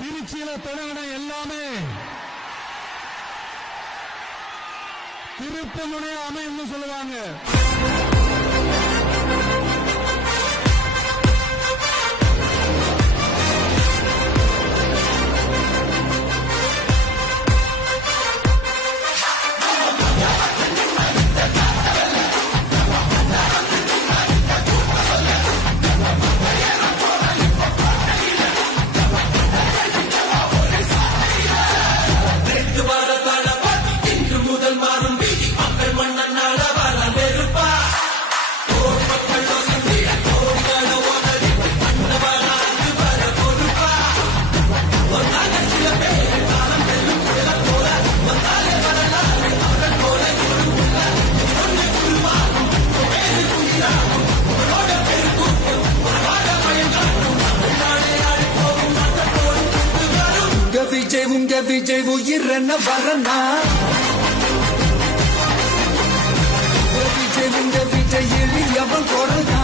திருச்சியில தொடங்கின எல்லாமே திருப்பு அமைன்னு சொல்லுவாங்க. விஜய் உங்க வரனா விஜய் இந்த விஜய் எளியவன் குரல்னா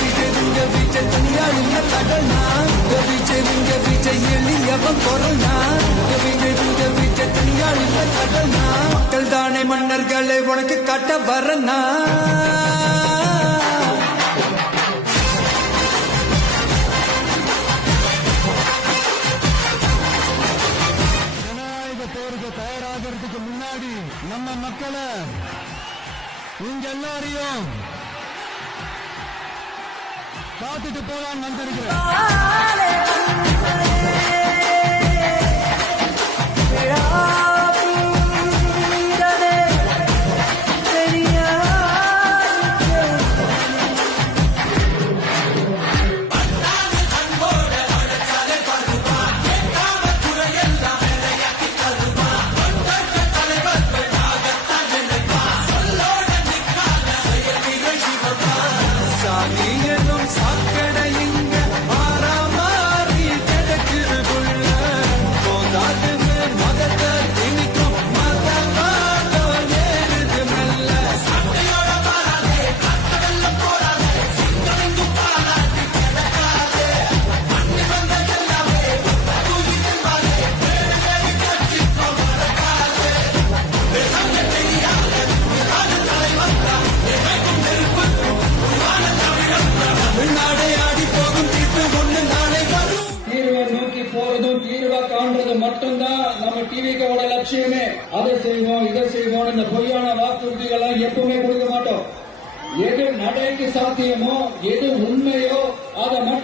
விஜய் உங்க விஜய் தனியாள் இல்ல கடனா விஜய் உங்க விஜய் எளியவன் குரல்னா விஜய் உங்க விஜய் தனியாள் இல்ல கடனா மக்கள் தானே மன்னர்களை உனக்கு கட்ட வரனா? ஜனநாயக போருக்கு தயாராகிறதுக்கு முன்னாடி நம்ம மக்களை உங்க எல்லாரையும் பார்த்துட்டு போலான்னு வந்திருக்கிறேன் மட்டும்தான் நம்ம டிவிக்கோட லட்சியமே. அதை செய்வோம் இதை செய்வோம் இந்த பொய்யான வாக்குறுதிகளை எப்பவுமே கொடுக்க மாட்டோம். எது நடைக்கு சாத்தியமோ எது உண்மையோ அதை மட்டும்